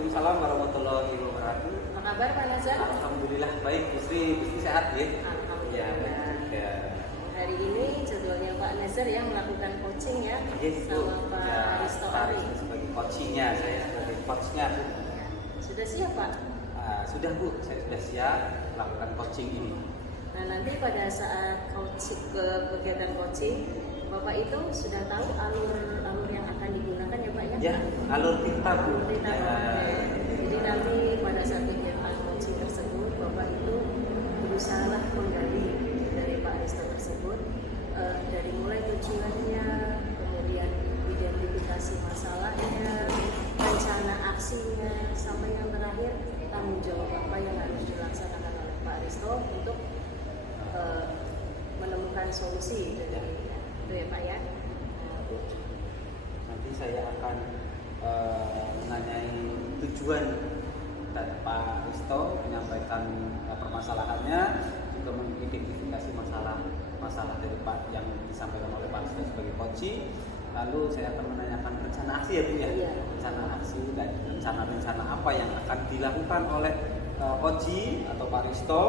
Waalaikumsalam warahmatullahi wabarakatuh. Apa kabar Pak Nazar? Alhamdulillah baik, istri sehat ya? Alhamdulillah. Ya. Hari ini jadwalnya Pak Nazar ya melakukan coaching ya sama Pak Risto Ari. Sebagai coachingnya, saya sebagai coachnya Bu. Sudah siap Pak? Sudah Bu, saya sudah siap melakukan coaching ini. Nah nanti pada saat kegiatan coaching, Bapak itu sudah tahu alur yang akan digunakan ya Pak ya? Ya, alur tinta Bu. Alur tinta. Ya. Jadi nanti pada saat kegiatan coaching tersebut, Bapak itu berusaha menggali dari Pak Risto tersebut, dari mulai tujuannya, kemudian identifikasi masalahnya, rencana aksinya, sampai yang terakhir tanggung jawab apa yang harus dilaksanakan oleh Pak Risto untuk menemukan solusi dari itu ya Pak ya. Nanti saya akan menanyai tujuan dari Pak Risto, menyampaikan permasalahannya, juga mengidentifikasi masalah dari Pak yang disampaikan oleh Pak Risto sebagai coaching. Lalu saya akan menanyakan rencana aksi ya Bu ya. Iya. Rencana aksi dan rencana apa yang akan dilakukan oleh coaching atau Pak Risto.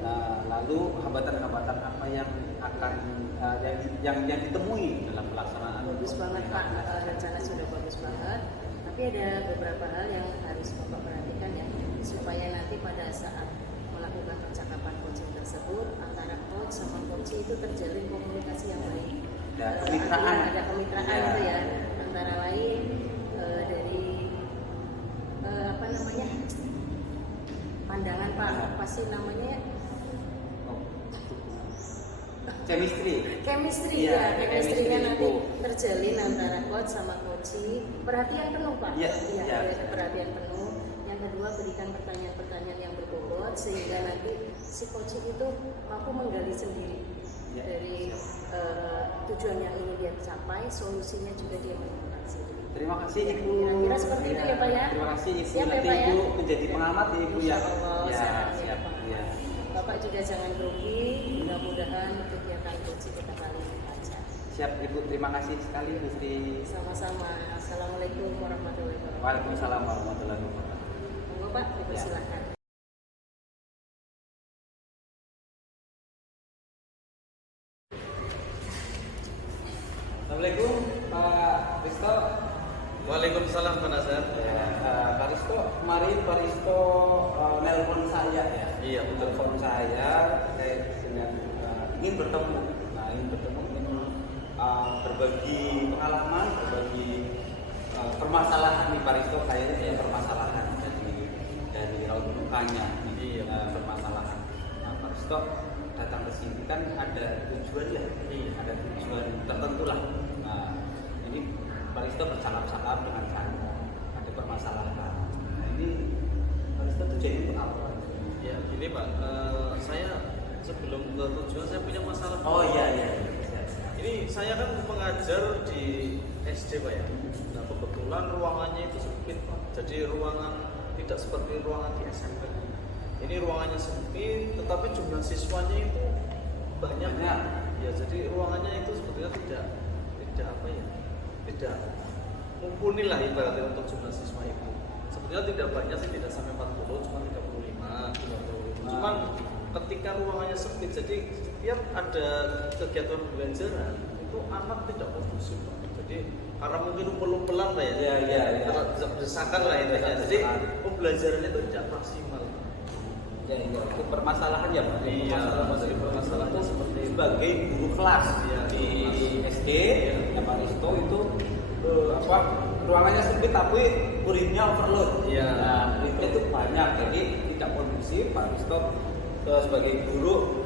Nah, lalu hambatan-hambatan apa yang akan yang ditemui dalam pelaksanaan. Bagus banget Pak, rencana sudah bagus banget. Tapi ada beberapa hal yang harus Bapak perhatikan ya, supaya nanti pada saat melakukan percakapan coaching tersebut antara coach sama coach itu terjalin komunikasi yang baik. Ada kemitraan ya. Itu ya, antara lain dari pandangan Pak, apa sih namanya? Chemistry ya, ya, chemistry-nya nanti terjalin antara coach sama coachee. Perhatian penuh Pak. Ya. Perhatian penuh. Yang kedua, berikan pertanyaan-pertanyaan yang berbobot sehingga nanti si coachee itu mampu menggali sendiri dari tujuan yang ingin dia capai, solusinya juga dia menemukan sendiri. Terima kasih Ibu. Kira-kira seperti itu ya Pak ya. Terima kasih Ibu. Siap Nanti ya Pak ya. Ibu menjadi pengamat ya Ibu ya. Siap. Ya. Bapak juga jangan grogi. Mudah-mudahan kegiatan coaching kita kali ini lancar. Siap Ibu, terima kasih sekali Gusti. Sama-sama. Assalamualaikum warahmatullahi wabarakatuh. Waalaikumsalam warahmatullahi wabarakatuh. Monggo Pak, dipersilakan. Assalamualaikum Pak Risto. Waalaikumsalam Pak Nazar. Pak Risto, kemarin Pak Risto nelpon saya ya. Iya, betul. Nelpon saya terkait dengan ingin bertemu. Ingin berbagi pengalaman, berbagi permasalahan nih Pak Risto, kayaknya permasalahan dari raut mukanya ini permasalahan. Nah, Pak Risto datang ke sini kan ada tujuan ya, ada tujuan tertentu lah. Nah, ini Pak Risto bercakap-cakap dengan saya, ada permasalahan. Nah, ini Pak Risto tujuannya untuk apa? Ya, gini Pak, saya sebelum ke tujuan saya punya masalah. Oh iya. Ini saya kan mengajar di SD Pak ya. Nah, kebetulan ruangannya itu sempit Pak. Jadi ruangan tidak seperti ruangan di SMP. Ini ruangannya sempit, tetapi jumlah siswanya itu banyak. Ya, jadi ruangannya itu sebetulnya tidak mumpuni lah ibaratnya untuk jumlah siswa itu. Sebetulnya tidak banyak sih, tidak sampai 40, cuma 35. Cuman ketika ruangannya sempit, jadi setiap ada kegiatan pembelajaran itu anak tidak kondusif Pak. Jadi karena mungkin umpel-umpelan lah ya, berdesakan lah intinya. Jadi pembelajarannya itu tidak maksimal. Ya, itu permasalahan ya Pak. Iya, permasalahannya seperti sebagai guru kelas di SD, Pak Risto itu ruangannya sempit tapi muridnya overload. Iya. Nah, muridnya itu banyak, jadi tidak kondusif. Pak Risto sebagai guru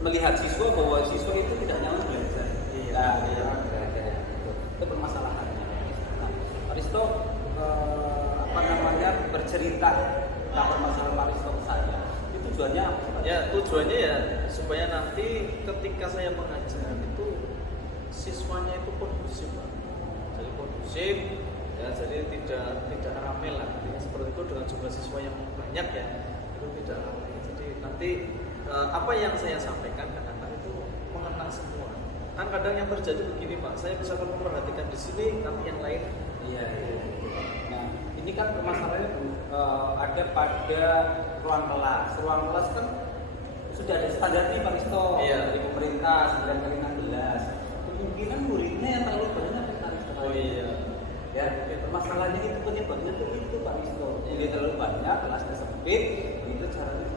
melihat siswa bahwa siswa itu tidak nyaman belajar. Itu permasalahannya. Nah, Pak Risto bercerita tentang permasalahan Pak Risto ke saya. Itu tujuannya apa? Ya, tujuannya ya supaya nanti ketika saya mengajar itu siswanya itu kondusif Pak. Jadi kondusif ya, jadi tidak ramai lah. Seperti itu dengan jumlah siswa yang banyak ya, itu tidak ramai. Jadi nanti apa yang saya sampaikan kadang-kadang itu mengena semua. Kan kadang yang terjadi begini Pak, saya misalkan memperhatikan di sini tapi yang lain iya. kan permasalahannya ada pada ruang kelas. Ruang kelas kan sudah ada standar nih Pak Risto Iya. dari pemerintah 9x16. Kemungkinan muridnya yang terlalu banyak Pak Risto. Oh iya. Ya, permasalahannya itu penyebabnya itu Pak Risto. Jadi terlalu banyak, kelasnya sempit, itu caranya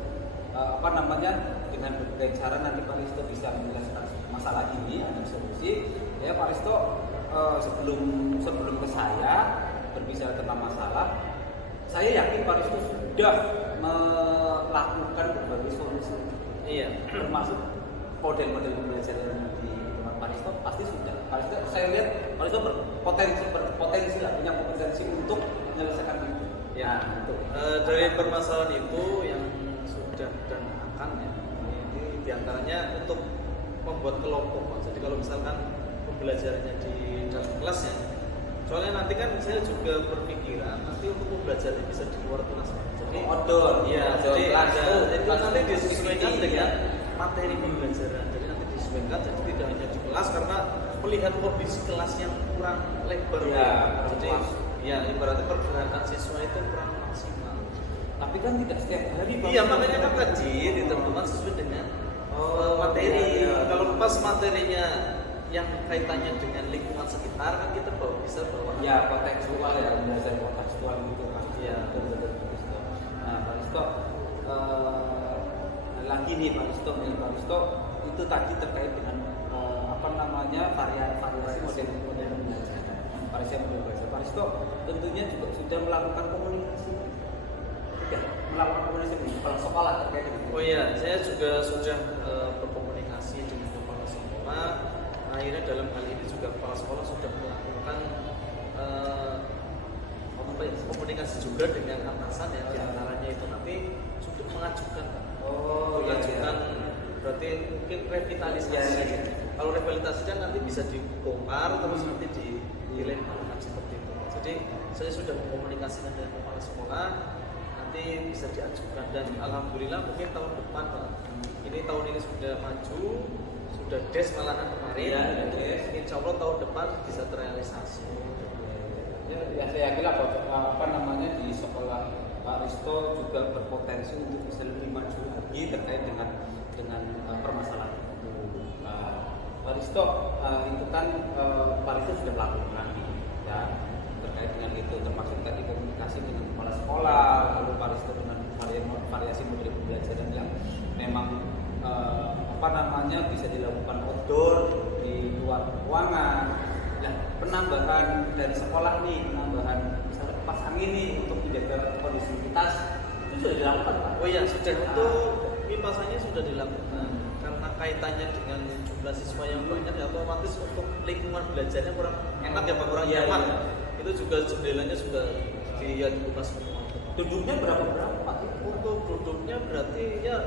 apa namanya dengan berbagai cara nanti Pak Risto bisa menyelesaikan masalah ini, ada solusi. Ya Pak Risto sebelum ke saya berbicara tentang masalah, saya yakin Pak Risto sudah melakukan berbagai solusi. Iya. Termasuk model-model pembelajaran di tempat Pak Risto pasti sudah. Pak Risto, saya lihat Pak Risto berpotensi lah, punya potensi untuk menyelesaikan itu. Ya, dari permasalahan itu yang sudah dan akan ya, ini diantaranya untuk membuat kelompok Pak. Jadi kalau misalkan pembelajarannya di dalam kelas ya, soalnya nanti kan saya juga berpikiran nanti untuk pembelajarannya bisa di luar kelas Pak. Jadi outdoor, ya, outdoor jadi kelas ada, itu itu kelas nanti itu disesuaikan activity, dengan ya. materi pembelajaran. Jadi nanti disesuaikan, jadi tidak hanya di kelas karena melihat kondisi kelas yang kurang lebar. Ya, jadi kelas. ya ibaratnya pergerakan siswa itu kurang maksimal. Tapi kan tidak setiap hari Pak. Iya, makanya kan tadi ditentukan sesuai dengan materi. Iya. Kalau pas materinya yang kaitannya dengan lingkungan sekitar kan kita bisa bawa. Ya kontekstual ya, belajar kontekstual gitu kan. Iya. Betul. Nah Pak Risto, lagi nih Pak Risto itu tadi terkait dengan apa namanya variasi model pembelajaran. Variasi model belajar. Pak Risto tentunya juga sudah melakukan komunikasi. Melakukan komunikasi dengan kepala sekolah terkait dengan Oh iya, saya juga sudah berkomunikasi dengan kepala sekolah. Akhirnya dalam hal ini juga kepala sekolah sudah melakukan komunikasi juga dengan atasan ya, diantaranya itu nanti sudah mengajukan. Mengajukan berarti mungkin revitalisasi. Ya. Kalau revitalisasi kan nanti bisa dibongkar terus nanti dilempar seperti itu. Jadi saya sudah berkomunikasikan dengan kepala sekolah. Nanti bisa diajukan dan alhamdulillah mungkin tahun depan Pak. Ini tahun ini sudah maju, sudah des malahan kemarin. Iya, des. Insya Allah tahun depan bisa terrealisasi. Ya saya yakin lah apa namanya di sekolah Pak Risto juga berpotensi untuk bisa lebih maju lagi terkait dengan permasalahan itu. Pak Risto itu kan Pak Risto sudah melakukan ya terkait dengan itu, termasuk tadi komunikasi dengan kepala sekolah, lalu Pak Risto dengan variasi model pembelajaran yang memang apa namanya bisa dilakukan outdoor di luar ruangan. Nah, penambahan dari sekolah nih, penambahan misalnya kipas angin nih untuk menjaga kondisivitas itu sudah dilakukan Pak. Oh iya, sudah untuk kipas angin sudah dilakukan karena kaitannya dengan jumlah siswa yang banyak ya otomatis untuk lingkungan belajarnya kurang enak ya Pak, kurang nyaman. Iya. Itu juga jendelanya sudah dibuka semua. Duduknya berapa Pak? Untuk duduknya berarti ya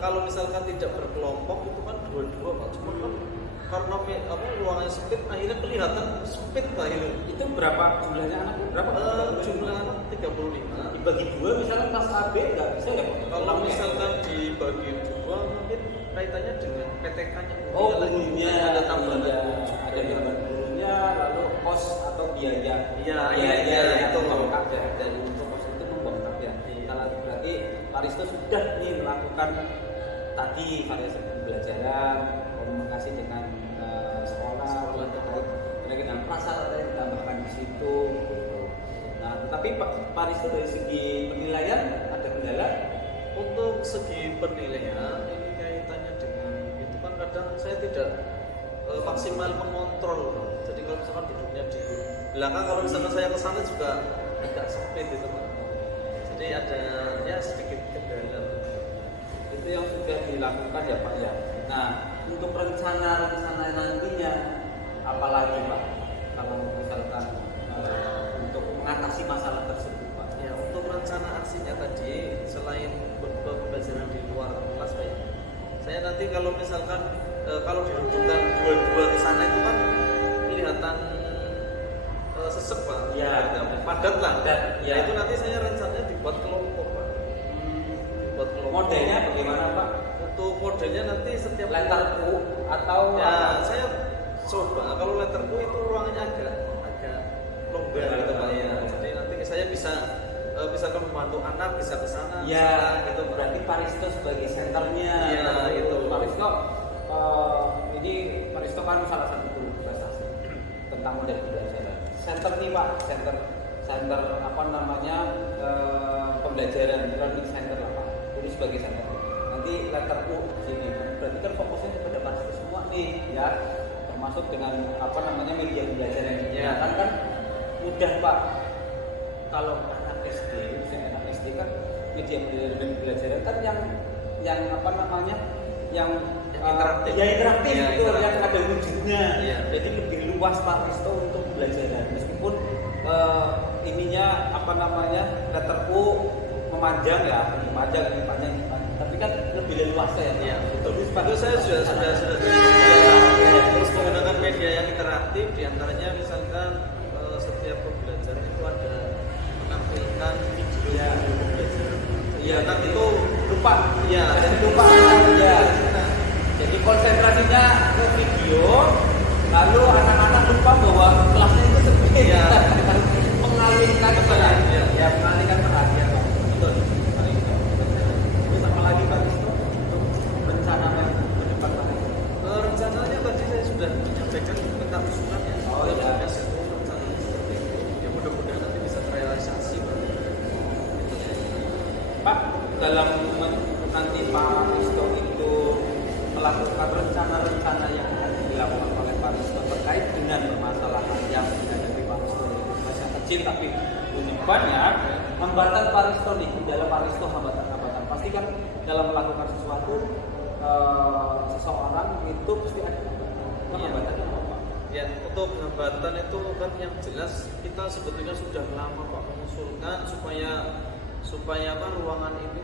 kalau misalkan tidak berkelompok itu kan dua-dua Pak. Cuma kan karena ruangannya sempit akhirnya kelihatan sempit Pak itu. Itu berapa jumlahnya anak? Berapa? Jumlah anak 35. Dibagi dua misalnya kelas AB nggak bisa ya Pak? Kalau misalkan dibagi dua mungkin kaitannya dengan PTK-nya. Oh, gurunya ada tambahan. Ada tambahan gurunya, lalu kos atau biaya. Iya, itu lengkap ya. Dan untuk kos itu membengkak ya. Kalau berarti Pak Risto sudah nih melakukan tadi variasi pembelajaran, komunikasi dengan sekolah terkait dengan prasarana yang ditambahkan di situ. Gitu. Nah, tetapi Pak Risto dari segi penilaian ada kendala? Untuk segi penilaian ini kaitannya dengan itu kan kadang saya tidak maksimal mengontrol. Jadi kalau misalkan duduknya di belakang, kalau misalkan saya ke sana juga agak sempit itu Pak. Jadi ada ya sedikit kendala. Itu yang sudah dilakukan ya Pak ya. Nah, untuk rencana nantinya apalagi Pak kalau misalkan untuk mengatasi masalah tersebut Pak? Ya untuk rencana aksinya tadi selain pembelajaran di luar kelas Pak ya, saya nanti kalau misalkan kalau dirujukan dua-dua ke sana itu kan kelihatan sesek Pak, Ya, padat lah. Ya. Itu nanti saya rencananya dibuat kelompok Pak. Dibuat kelompok. Modelnya bagaimana Pak? Untuk modelnya nanti setiap Letter U atau ya saya coba kalau letter U itu ruangannya agak longgar gitu Pak ya. Jadi nanti saya bisa anak bisa ke sana Ya, gitu berarti Pak Risto sebagai senternya. Iya, itu. Pak Risto, ini Pak Risto kan salah satu guru prestasi tentang model pembelajaran. Center nih Pak, center apa namanya pembelajaran, learning center lah Pak. Ini sebagai center. Nanti letter U di sini. Berarti kan fokusnya kepada Pak Risto semua nih, ya. Termasuk dengan apa namanya media pembelajaran yang digunakan kan mudah Pak. Kalau anak SD, misalnya anak SD kan media pembelajaran kan yang apa namanya yang interaktif. Ya interaktif Ya, itu interaktif. yang ada wujudnya. Ya. Jadi lebih luas Pak Risto untuk pembelajaran meskipun ininya apa namanya letter U memanjang ya, ini panjang, tapi kan lebih luas ya. Iya. Betul. Itu saya sudah Ya. terus menggunakan media yang interaktif, diantaranya misalkan setiap pembelajaran itu ada menampilkan video Ya. pembelajaran. Iya, Kan itu lupa. ya Jadi lupa. Ya. Jadi konsentrasinya ke video, lalu anak-anak lupa bahwa kelasnya itu sempit. Iya. Mengalihkan perhatian. Iya. Ya, mengalihkan perhatian. Pak. Betul. Pak Risto. Terus apa lagi Pak Risto untuk rencana yang ke depan Pak Risto? rencananya tadi saya sudah menyampaikan minta usulan ya. Oh, iya. Itu rencananya seperti itu. Ya mudah-mudahan nanti bisa terrealisasi Pak. Pak, dalam nanti Pak Risto itu melakukan rencana-rencana yang akan dilakukan oleh Pak Risto terkait dengan permasalahan yang dihadapi Pak Risto yaitu masa kecil tapi punya banyak hambatan Pak Risto nih dalam Pak Risto hambatan-hambatan pasti kan dalam melakukan sesuatu seseorang itu pasti ada hambatan apa Pak? Ya, untuk hambatan itu kan yang jelas kita sebetulnya sudah lama Pak mengusulkan supaya apa ruangan ini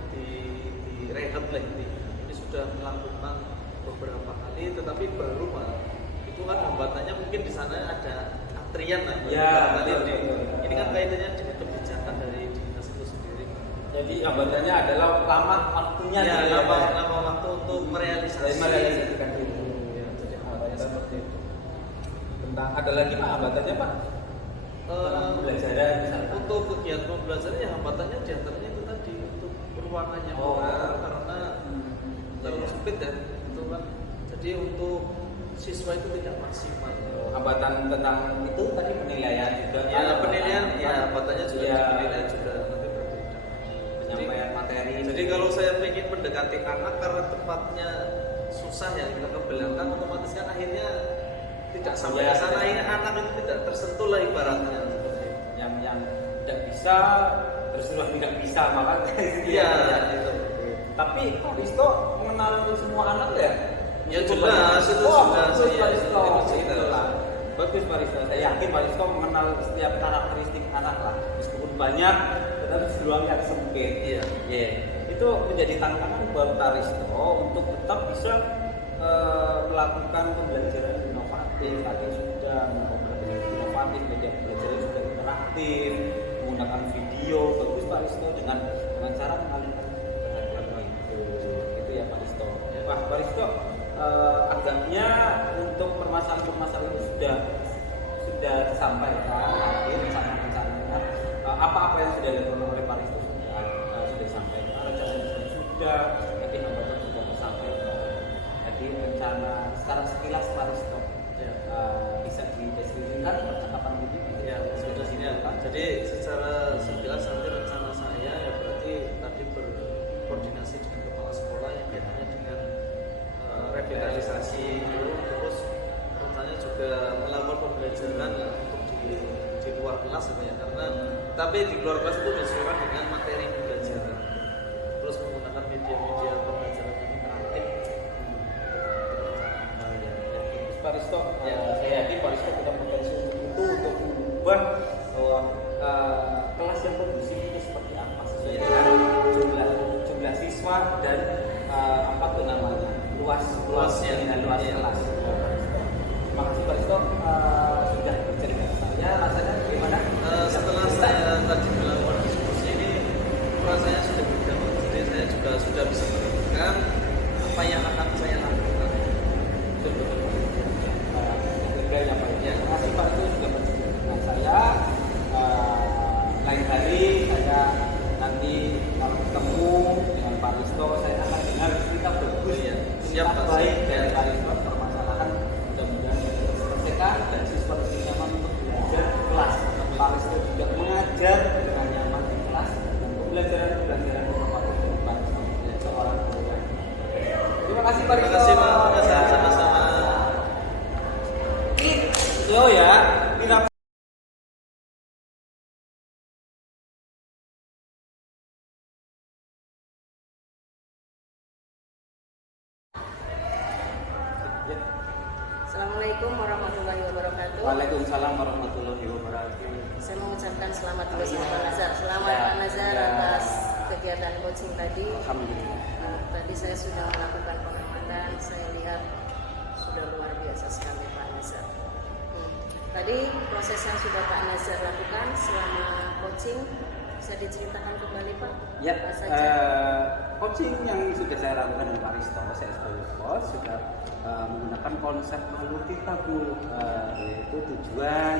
direhab lagi. Ini sudah melakukan beberapa kali, tetapi belum Pak. Itu kan hambatannya mungkin di sana ada antrian lah. Ya, Betul. betul. Ini kan kaitannya dengan kebijakan dari dinas itu sendiri. Jadi hambatannya adalah lama waktunya Ya, gitu ya, Pak. lama waktu untuk merealisasi. Merealisasikan itu. Ya, jadi hambatannya seperti itu. Tentang ada lagi Pak hambatannya Pak? Tentang pembelajaran misalkan. Untuk kegiatan pembelajaran ya hambatannya diantaranya itu tadi untuk ruangannya Oh. karena terlalu sempit dan itu kan jadi untuk siswa itu tidak maksimal. Hambatan tentang itu tadi penilaian juga. Ya penilaian ya hambatannya juga Ya. penilaian juga nanti berbeda. Penyampaian materi. Jadi kalau saya ingin mendekati anak karena tempatnya susah ya kita ke belakang otomatis kan akhirnya tidak sampai Ya, ke sana ya. ini anak itu tidak tersentuh lah ibaratnya seperti itu. yang tidak bisa terus tidak bisa maka Iya, itu. Tapi Pak Risto mengenal semua anak ya? Ya jelas itu Oh, sudah bagus saya Pak Risto. itu Itulah. Bagus Pak Risto. Saya yakin Pak Risto mengenal setiap karakteristik anak lah. Meskipun banyak, tetapi ruang yang sempit. Iya. Ya. Itu menjadi tantangan buat Pak Risto untuk tetap bisa melakukan pembelajaran inovatif. Tadi sudah melakukan inovatif, media pembelajaran sudah interaktif, menggunakan video. Bagus Pak Risto dengan cara mengalihkan perhatian itu ya Pak Risto. Wah Pak Risto, agaknya untuk permasalahan-permasalahan itu sudah disampaikan, rencana-rencananya apa-apa yang sudah dilakukan oleh Pak Risto sudah disampaikan, rencananya sudah, nanti hambatan sudah disampaikan. Jadi rencana secara sekilas Pak Risto bisa dideskripsikan percakapan ini. Ya, sudah sini ya. Jadi secara sekilas nanti rencana saya ya berarti tadi berkoordinasi dengan kepala sekolah yang kaitannya dengan revitalisasi dulu, terus rencananya juga melakukan pembelajaran ya, untuk di luar kelas ya karena tapi di luar kelas itu disesuaikan dengan materi pembelajaran, terus menggunakan media-media pembelajaran yang interaktif. Pak Risto, Ya. saya yakin Pak Risto punya potensi untuk itu untuk mengubah bahwa kelas yang kondusif itu seperti apa sesuai dengan jumlah siswa dan apa tuh namanya luasnya dengan luas Iya. kelas. Terima kasih Pak Risto sudah bercerita ke saya. Rasanya gimana? Setelah saya tadi melakukan diskusi ini rasanya sudah beda, jadi saya juga sudah bisa menentukan apa yang akan saya lakukan. Betul. Ya, Pak. Terima kasih Pak itu sudah bercerita dengan saya. Lain hari saya nanti Assalamualaikum warahmatullahi wabarakatuh. Waalaikumsalam warahmatullahi wabarakatuh. Saya mengucapkan selamat dulu sama Pak Nazar. Selamat Pak Nazar atas kegiatan coaching tadi. Alhamdulillah. Tadi saya sudah melakukan pengamatan. Saya lihat sudah luar biasa sekali Pak Nazar. Tadi proses yang sudah Pak Nazar lakukan selama coaching bisa diceritakan kembali Pak? Ya, Apa saja? coaching yang sudah saya lakukan dengan Pak Risto, saya sebagai coach sudah menggunakan konsep alur kita Bu, yaitu tujuan,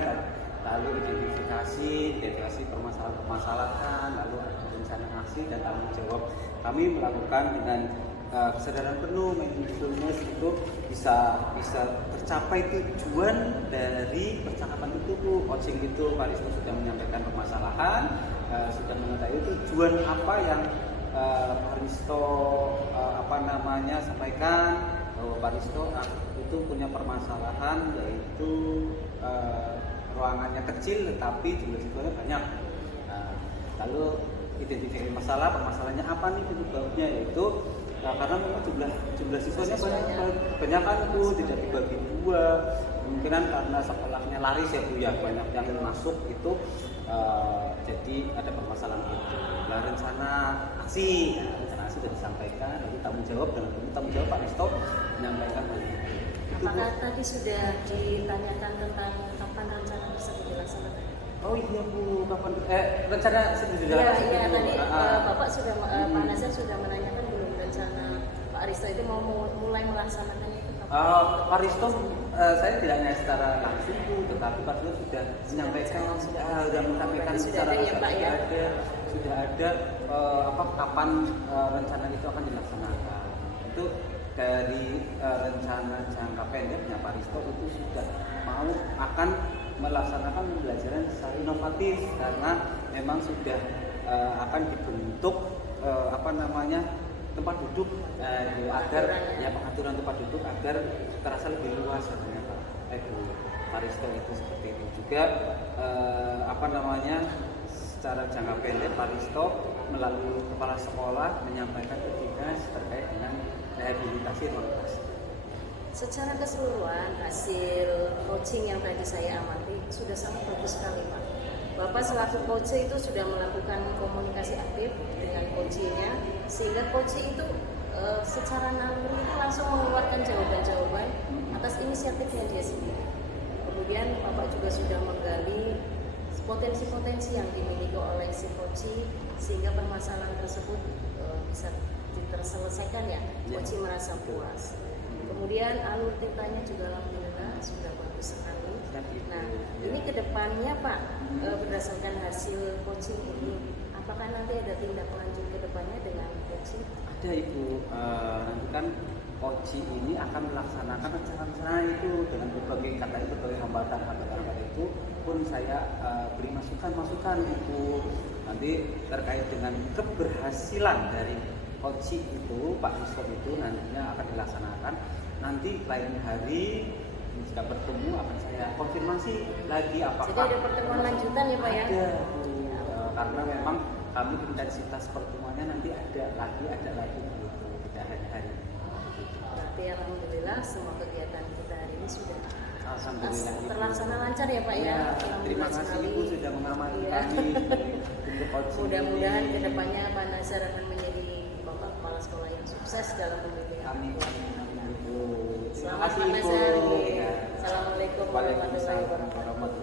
lalu identifikasi permasalahan-permasalahan, lalu ada rencana aksi dan tanggung jawab. Kami melakukan dengan kesadaran penuh, mindfulness itu bisa tercapai tujuan dari percakapan itu Bu. Coaching itu Pak Risto sudah menyampaikan permasalahan, sudah mengetahui tujuan apa yang Pak Risto sampaikan bahwa Pak Risto itu punya permasalahan, yaitu ruangannya kecil tetapi jumlah siswanya banyak. Lalu identifikasi permasalahannya apa nih penyebabnya, yaitu karena memang jumlah siswanya banyak kan Bu, tidak dibagi dua, kemungkinan karena sekolahnya laris ya Bu ya, banyak yang masuk itu, jadi ada permasalahan itu. Nah, rencana aksi sudah disampaikan, lalu tanggung jawab Pak Risto menyampaikan hal itu. Apakah tadi sudah ditanyakan tentang kapan rencana tersebut dilaksanakan? Oh iya Bu, kapan rencana sudah dilaksanakan? Iya, tadi Bapak sudah Pak Nazar sudah menanyakan belum rencana Pak Risto itu mau mulai melaksanakannya itu kapan? Pak Risto saya tidak hanya secara langsung Bu, tetapi Pak Risto sudah menyampaikan Sudah ada ya Pak ya? Sudah ada kapan rencana itu akan dilaksanakan. Itu dari rencana jangka pendeknya Pak Risto itu sudah akan melaksanakan pembelajaran secara inovatif, karena memang sudah akan dibentuk tempat duduk agar pengaturan tempat duduk agar terasa lebih luas ternyata Pak Risto itu seperti itu juga secara jangka pendek Pak Risto melalui kepala sekolah menyampaikan tugas terkait dengan rehabilitasi ruang kelas. Secara keseluruhan hasil coaching yang tadi saya amati sudah sangat bagus sekali Pak. Bapak selaku coach itu sudah melakukan komunikasi aktif dengan coachingnya, sehingga coaching itu secara naluri itu langsung mengeluarkan jawaban-jawaban atas inisiatifnya dia sendiri. Kemudian Bapak juga sudah menggali potensi-potensi yang dimiliki oleh si coaching, sehingga permasalahan tersebut bisa terselesaikan ya. Coaching merasa puas. Kemudian alur tintanya juga alhamdulillah sudah bagus sekali. Nah, ini kedepannya Pak, berdasarkan hasil coaching ini, apakah nanti ada tindak lanjut kedepannya dengan coaching? Ada Ibu, nanti kan coaching ini akan melaksanakan rencana-rencana itu dengan berbagai hambatan itu pun saya beri masukan Ibu. Nanti terkait dengan keberhasilan dari coaching itu Pak Risto itu nantinya akan dilaksanakan. Nanti lain hari jika bertemu akan saya konfirmasi lagi apakah. Jadi ada pertemuan lanjutan ya Pak ya? Ada Bu, karena memang kami intensitas pertemuannya nanti ada lagi gitu, tidak hanya hari ini. Berarti alhamdulillah semua kegiatan kita hari ini sudah Alhamdulillah terlaksana lancar ya Pak ya? Terima kasih Ibu sudah mengamati kami untuk coaching. Mudah-mudahan kedepannya Pak Nazar akan menjadi Bapak Kepala Sekolah yang sukses dalam membimbing. Amin. Selamat Pak Nazar. Assalamualaikum warahmatullahi wabarakatuh.